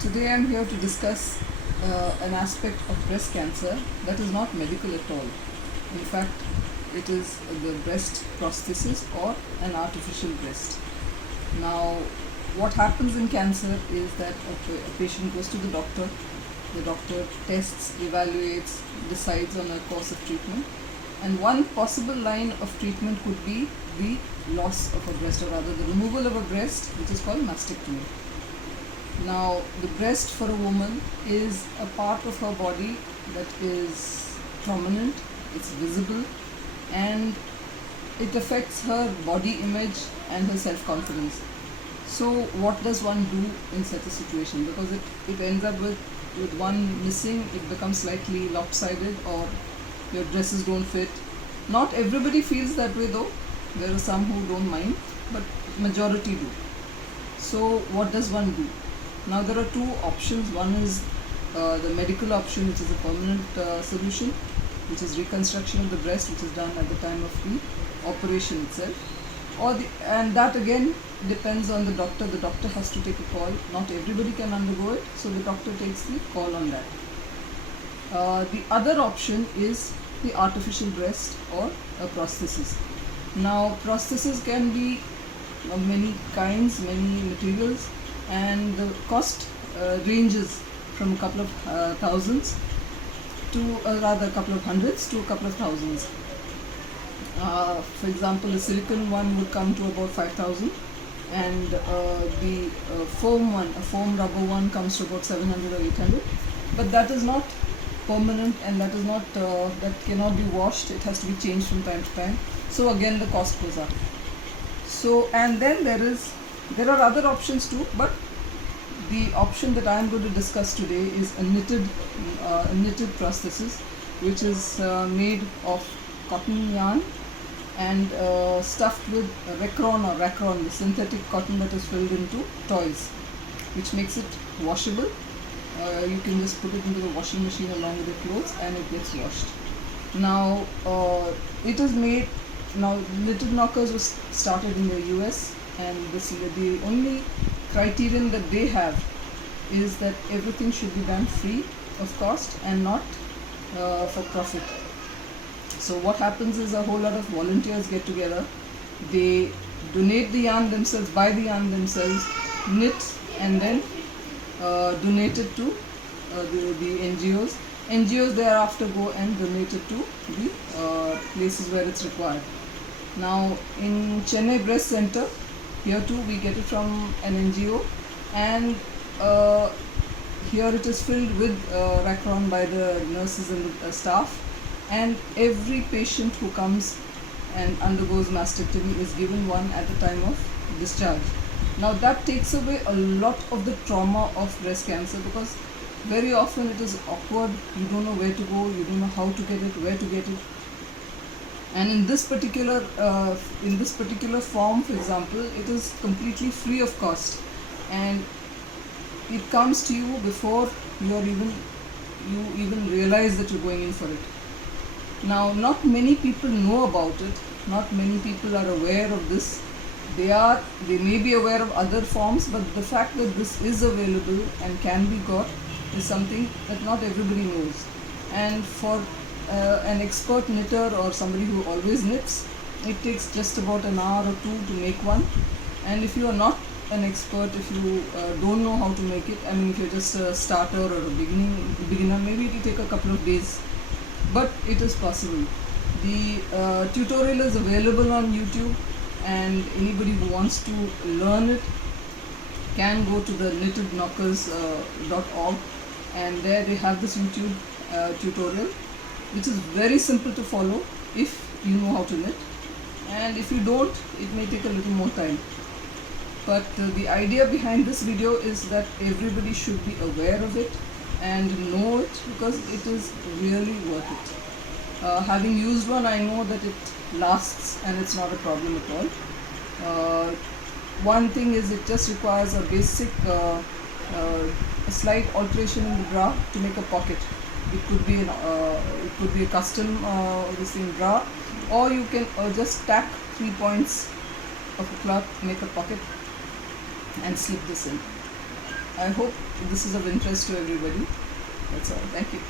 Today I am here to discuss an aspect of breast cancer that is not medical at all. In fact, it is the breast prosthesis or an artificial breast. Now, what happens in cancer is that a patient goes to the doctor tests, evaluates, decides on a course of treatment, and one possible line of treatment could be the loss of a breast, or rather the removal of a breast, which is called mastectomy. Now, the breast for a woman is a part of her body that is prominent, it's visible, and it affects her body image and her self-confidence. So what does one do in such a situation? Because it ends up with one missing, it becomes slightly lopsided, or your dresses don't fit. Not everybody feels that way though. There are some who don't mind, but majority do. So what does one do? Now there are two options. One is the medical option, which is a permanent solution, which is reconstruction of the breast, which is done at the time of the operation itself. And that again depends on the doctor. The doctor has to take a call. Not everybody can undergo it, so the doctor takes the call on that. The other option is the artificial breast or a prosthesis. Now prosthesis can be of many kinds, many materials, and the cost ranges from a couple of thousands to rather a couple of hundreds to a couple of thousands. For example, the silicone one would come to about 5,000, and the foam one, a foam rubber one, comes to about 700 or 800. But that is not permanent, and that is not that cannot be washed. It has to be changed from time to time. So again, the cost goes up. So, and then there are other options too, but the option that I am going to discuss today is a knitted prosthesis, which is made of cotton yarn and stuffed with racron, the synthetic cotton that is filled into toys, which makes it washable. You can just put it into the washing machine along with the clothes, and it gets washed. Now, it is made. Now, knitted knockers was started in the US, and the only criterion that they have is that everything should be done free of cost and not for profit. So what happens is a whole lot of volunteers get together, they donate the yarn themselves, buy the yarn themselves, knit, and then donate it to the NGOs. NGOs thereafter go and donate it to the places where it's required. Now in Chennai Breast Center, here too we get it from an NGO, and here it is filled with racron by the nurses and the staff, and every patient who comes and undergoes mastectomy is given one at the time of discharge. Now that takes away a lot of the trauma of breast cancer, because very often it is awkward, you don't know where to go, you don't know how to get it, where to get it. And in this particular form, for example, it is completely free of cost, and it comes to you before you even realize that you're going in for it. Now, not many people know about it, not many people are aware of this. They may be aware of other forms, but the fact that this is available and can be got is something that not everybody knows. And for an expert knitter or somebody who always knits, it takes just about an hour or two to make one. And if you are not an expert, if you don't know how to make it, I mean if you're just a starter or a beginner, maybe it will take a couple of days, but it is possible. The tutorial is available on YouTube, and anybody who wants to learn it can go to the knittedknockers.org, and there they have this YouTube tutorial, which is very simple to follow if you know how to knit, and if you don't, it may take a little more time. But the idea behind this video is that everybody should be aware of it and know it, because it is really worth it. Having used one, I know that it lasts and it's not a problem at all. One thing is, it just requires a basic, a slight alteration in the bra to make a pocket. It could be a custom bra, or you can just tack 3 points of a cloth, make a pocket, and slip this in. I hope this is of interest to everybody. That's all. Thank you.